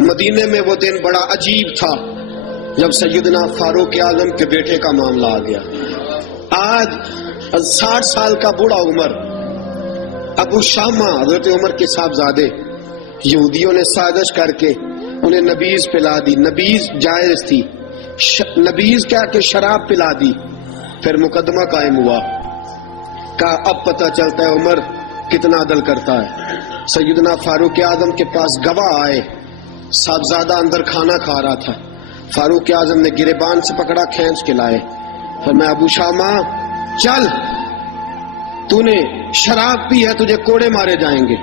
مدینے میں وہ دن بڑا عجیب تھا جب سیدنا فاروق اعظم کے بیٹے کا معاملہ آ گیا. آج 60 سال کا بوڑھا عمر ابو شامہ حضرت عمر کے صاحبزادے یہودیوں نے سازش کر کے انہیں نبیذ پلا دی. نبیذ جائز تھی، نبیذ کیا کہ شراب پلا دی. پھر مقدمہ قائم ہوا. کہا اب پتہ چلتا ہے عمر کتنا عدل کرتا ہے. سیدنا فاروق اعظم کے پاس گواہ آئے. صاحبزادہ اندر کھانا کھا رہا تھا. فاروق اعظم نے گریبان سے پکڑا، کھینچ کے لائے. فرمایا ابو شامہ چل، تو نے شراب پی ہے، تجھے کوڑے مارے جائیں گے،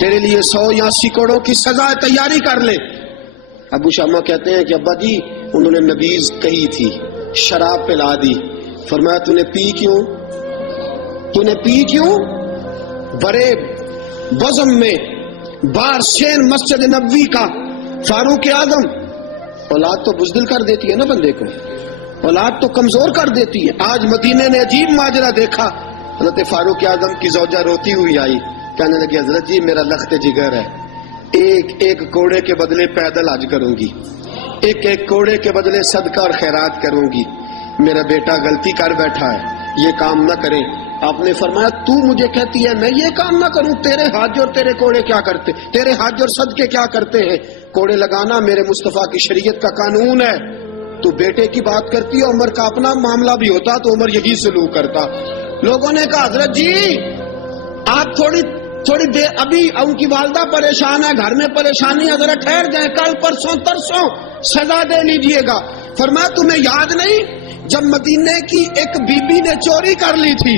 تیرے لیے 100 یا 80 کوڑوں کی سزا تیاری کر لے. ابو شامہ کہتے ہیں کہ ابا جی انہوں نے نبیذ کہی تھی، شراب پلا دی. فرمایا تو نے پی کیوں؟ تو نے پی کیوں؟ بڑے بزم میں بار شین مسجد نبوی کا فاروق اعظم. اولاد تو بزدل کر دیتی ہے نا بندے کو، اولاد تو کمزور کر دیتی ہے. آج مدینے نے عجیب ماجرا دیکھا. حضرت فاروق اعظم کی زوجہ روتی ہوئی آئی، کہنے لگی حضرت جی میرا لخت جگر ہے، ایک کوڑے کے بدلے پیدل حج کروں گی، ایک کوڑے کے بدلے صدقہ اور خیرات کروں گی. میرا بیٹا غلطی کر بیٹھا ہے، یہ کام نہ کرے. آپ نے فرمایا تو مجھے کہتی ہے میں یہ کام نہ کروں؟ تیرے حج اور تیرے کوڑے کیا کرتے، تیرے حج اور صدقے کیا کرتے ہیں؟ کوڑے لگانا میرے مصطفیٰ کی شریعت کا قانون ہے. تو بیٹے کی بات کرتی ہے، عمر کا اپنا معاملہ بھی ہوتا تو عمر یہی سلوک کرتا. لوگوں نے کہا حضرت جی آپ تھوڑی دیر، ابھی ان کی والدہ پریشان ہے، گھر میں پریشانی ہے، ذرا ٹھہر جائیں، کل پرسوں ترسوں سزا دے لیجئے گا. فرمایا تمہیں یاد نہیں جب مدینے کی ایک بی بی نے چوری کر لی تھی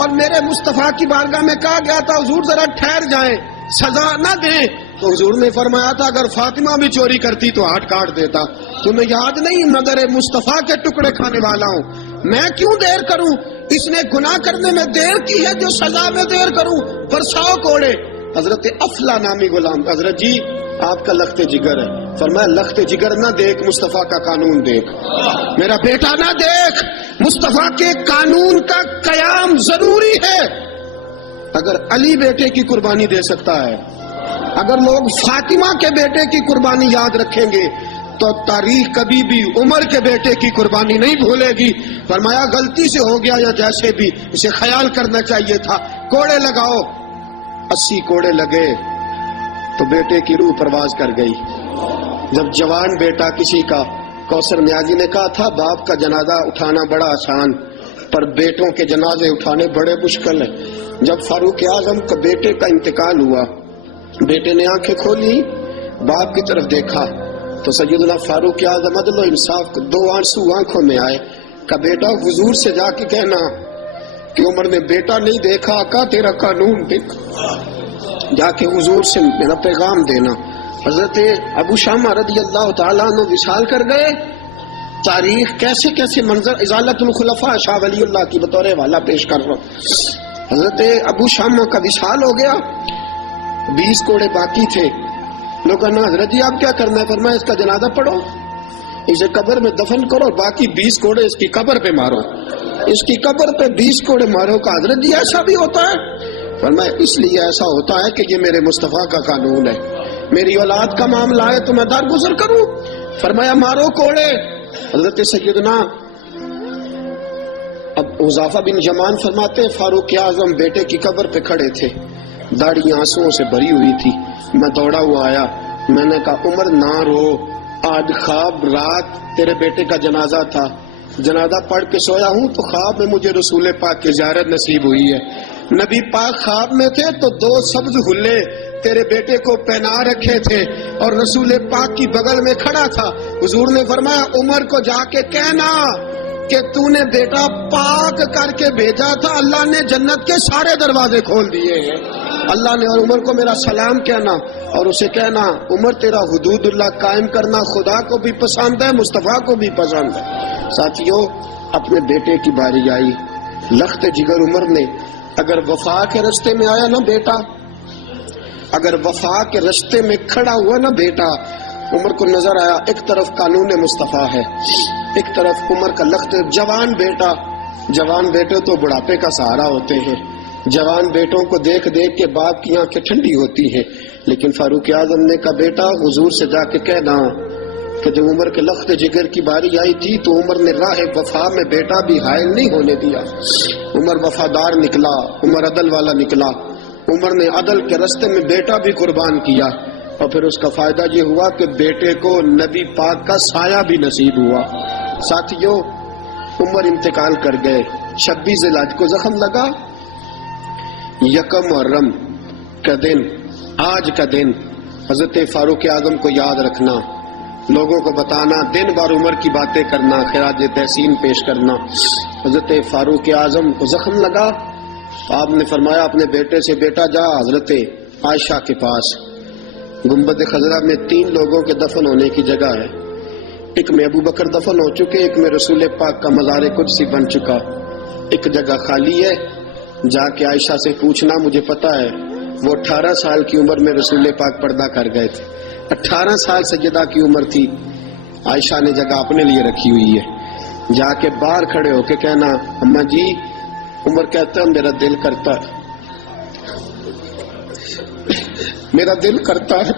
اور میرے مصطفیٰ کی بارگاہ میں کہا گیا تھا حضور ذرا ٹھہر جائیں، سزا نہ دیں، تو حضور نے فرمایا تھا اگر فاطمہ بھی چوری کرتی تو ہاتھ کاٹ دیتا. تمہیں یاد نہیں مگر مصطفیٰ کے ٹکڑے کھانے والا ہوں، میں کیوں دیر کروں؟ اس نے گناہ کرنے میں دیر کی ہے جو سزا میں دیر کروں. برساؤ کوڑے. حضرت افلا نامی غلام، حضرت جی آپ کا لخت جگر ہے. فرمایا لخت جگر نہ دیکھ، مصطفیٰ کا قانون دیکھ. میرا بیٹا نہ دیکھ، مصطفیٰ کے قانون کا قیام ضروری ہے. اگر علی بیٹے کی قربانی دے سکتا ہے، اگر لوگ فاطمہ کے بیٹے کی قربانی یاد رکھیں گے تو تاریخ کبھی بھی عمر کے بیٹے کی قربانی نہیں بھولے گی. فرمایا غلطی سے ہو گیا یا جیسے بھی، اسے خیال کرنا چاہیے تھا. کوڑے لگاؤ. 80 کوڑے لگے تو بیٹے کی روح پرواز کر گئی. جب جوان بیٹا کسی کا، کوثر نیازی نے کہا تھا باپ کا جنازہ اٹھانا بڑا آسان پر بیٹوں کے جنازے اٹھانے بڑے مشکل ہیں. جب فاروق اعظم کا بیٹے کا انتقال ہوا، بیٹے نے آنکھیں کھولی، باپ کی طرف دیکھا تو سیدنا فاروق اعظم عدل و انصاف کو 2 آنسو آنکھوں میں آئے. کہ بیٹا حضور سے جا کے کہنا کہ عمر نے بیٹا نہیں دیکھا، آقا تیرا قانون دیکھ، جا کے حضور سے میرا پیغام دینا. حضرت ابو شامہ رضی اللہ تعالیٰ عنہ وصال کر گئے. تاریخ کیسے کیسے منظر ازالت الخلفاء شاہ ولی اللہ کی بطور حوالہ پیش کر رہا ہوں. حضرت ابو شامہ کا وصال ہو گیا، 20 کوڑے باقی تھے. لوگوں نے حضرت جی آپ کیا کرنا ہے؟ فرمایا اس کا جنازہ پڑھو، اسے قبر میں دفن کرو، باقی 20 کوڑے اس کی قبر پہ مارو، اس کی قبر پہ 20 کوڑے مارو. کا حضرت جی ایسا بھی ہوتا ہے؟ فرمایا اس لیے ایسا ہوتا ہے کہ یہ میرے مصطفیٰ کا قانون ہے، میری اولاد کا معاملہ ہے تو میں درگزر کروں. فرمایا مارو کوڑے. حضرت سیدنا اب حذیفہ بن یمان فرماتے فاروق اعظم بیٹے کی قبر پہ کھڑے تھے، داڑھی آنسوؤں سے بھری ہوئی تھی. میں دوڑا ہوا آیا، میں نے کہا عمر نہ رو، آج خواب رات تیرے بیٹے کا جنازہ تھا، جنازہ پڑھ کے سویا ہوں تو خواب میں مجھے رسول پاک کی زیارت نصیب ہوئی ہے. نبی پاک خواب میں تھے تو 2 سبز حلے تیرے بیٹے کو پہنا رکھے تھے اور رسول پاک کی بغل میں کھڑا تھا. حضور نے فرمایا عمر کو جا کے کہنا کہ تو نے بیٹا پاک کر کے بھیجا تھا، اللہ نے جنت کے سارے دروازے کھول دیے ہیں. اللہ نے اور عمر کو میرا سلام کہنا اور اسے کہنا عمر تیرا حدود اللہ قائم کرنا خدا کو بھی پسند ہے، مصطفیٰ کو بھی پسند ہے. ساتھیوں اپنے بیٹے کی باری آئی. لخت جگر عمر نے اگر وفا کے رستے میں آیا نا بیٹا، اگر وفا کے رستے میں کھڑا ہوا نا بیٹا، عمر کو نظر آیا ایک طرف قانون مصطفیٰ ہے، ایک طرف عمر کا لخت. جوان بیٹا، جوان بیٹے تو بڑھاپے کا سہارا ہوتے ہیں. جوان بیٹوں کو دیکھ دیکھ کے باپ کی آنکھیں ٹھنڈی ہوتی ہیں. لیکن فاروق اعظم نے کہا بیٹا حضور سے جا کے کہنا کہ جب عمر کے لخت جگر کی باری آئی تھی تو عمر نے راہ وفا میں بیٹا بھی حائل نہیں ہونے دیا. عمر وفادار نکلا, عمر عدل والا نکلا, عمر نے عدل کے راستے میں بیٹا بھی قربان کیا, اور پھر اس کا فائدہ یہ ہوا کہ بیٹے کو نبی پاک کا سایہ بھی نصیب ہوا. ساتھیوں, عمر انتقال کر گئے. 26 ذی الحج کو زخم لگا. یکم محرم کا دن, آج کا دن, حضرت فاروق اعظم کو یاد رکھنا, لوگوں کو بتانا, دن بار عمر کی باتیں کرنا, خراج تحسین پیش کرنا. حضرت فاروق اعظم کو زخم لگا. آپ نے فرمایا اپنے بیٹے سے بیٹا جا حضرت عائشہ کے پاس. گنبد خضرا میں 3 لوگوں کے دفن ہونے کی جگہ ہے. ایک میں ابو بکر دفن ہو چکے, ایک میں رسول پاک کا مزار قدسی بن چکا, ایک جگہ خالی ہے. جا کے عائشہ سے پوچھنا, مجھے پتا ہے وہ 18 سال کی عمر میں رسول پاک پردہ کر گئے تھے. 18 سال سیدہ کی عمر تھی. عائشہ نے جگہ اپنے لیے رکھی ہوئی ہے. جا کے باہر کھڑے ہو کے کہنا اماں جی, عمر کہتا ہے میرا دل کرتا ہے, میرا دل کرتا ہے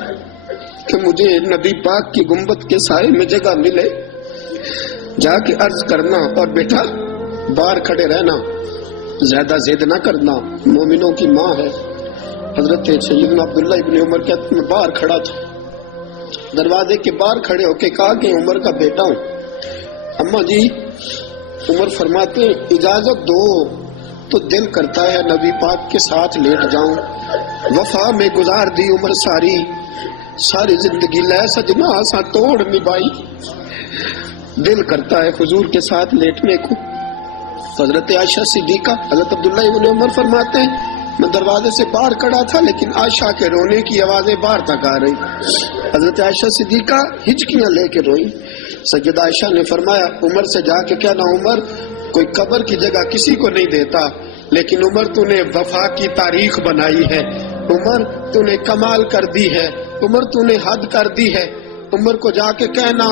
کہ مجھے نبی پاک کی گنبد کے سائے میں جگہ ملے. جا کے عرض کرنا, اور بیٹا باہر کھڑے رہنا, زیادہ ضد نہ کرنا, مومنوں کی ماں ہے. حضرت سیدنا عبداللہ ابن عمر کہتے میں باہر کھڑا تھا, دروازے کے باہر کھڑے ہو کے کہا کہ عمر کا بیٹا ہوں. اماں جی, عمر فرماتے اجازت دو تو دل کرتا ہے نبی پاک کے ساتھ لیٹ جاؤں. وفا میں گزار دی عمر ساری, ساری زندگی لے سجنا آساں توڑ نبھائی, دل کرتا ہے حضور کے ساتھ لیٹنے کو. حضرت عائشہ صدیقہ, حضرت عبداللہ ابن عمر فرماتے ہیں میں دروازے سے باہر کھڑا تھا لیکن عائشہ کے رونے کی آوازیں باہر تک آ رہی. حضرت عائشہ صدیقہ ہچکیاں لے کے روئی. سیدہ عائشہ نے فرمایا عمر سے جا کے کہنا عمر کوئی قبر کی جگہ کسی کو نہیں دیتا, لیکن عمر تو نے وفا کی تاریخ بنائی ہے, عمر تو نے کمال کر دی ہے, عمر تو نے حد کر دی ہے. عمر کو جا کے کہنا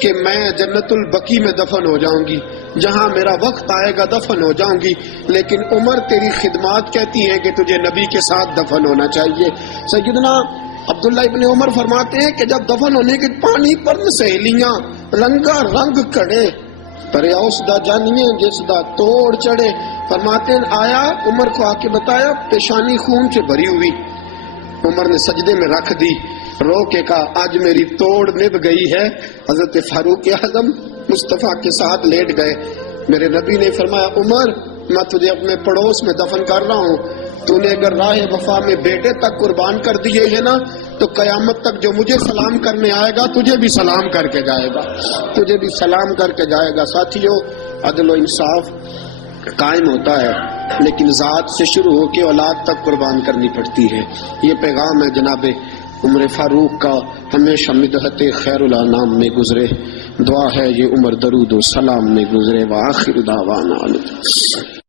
کہ میں جنت البقیع میں دفن ہو جاؤں گی, جہاں میرا وقت آئے گا دفن ہو جاؤں گی, لیکن عمر تیری خدمات کہتی ہے کہ تجھے نبی کے ساتھ دفن ہونا چاہیے. سیدنا عبداللہ ابن عمر فرماتے ہیں کہ جب دفن ہونے کے پانی پر سہیلیاں رنگا رنگ کڑے پرے اوس دا جانیے جس دا توڑ چڑھے. فرماتے ہیں آیا, عمر کو آ کے بتایا پیشانی خون سے بھری ہوئی. عمر نے سجدے میں رکھ دی, رو کے کہا آج میری توڑ نبھ گئی ہے. حضرت فاروق اعظم مصطفیٰ کے ساتھ لیٹ گئے. میرے نبی نے فرمایا عمر میں تجھے اپنے پڑوس میں دفن کر رہا ہوں, تو نے اگر راہ وفا میں بیٹے تک قربان کر دیے ہے نا تو قیامت تک جو مجھے سلام کرنے آئے گا تجھے بھی سلام کر کے جائے گا, تجھے بھی سلام کر کے جائے گا. ساتھیوں, عدل و انصاف قائم ہوتا ہے لیکن ذات سے شروع ہو کے اولاد تک قربان کرنی پڑتی ہے. یہ پیغام ہے جناب عمر فاروق کا, ہمیشہ مدحت خیر الانام میں گزرے. دعا ہے یہ عمر درود و سلام میں گزرے. وآخر دعوانا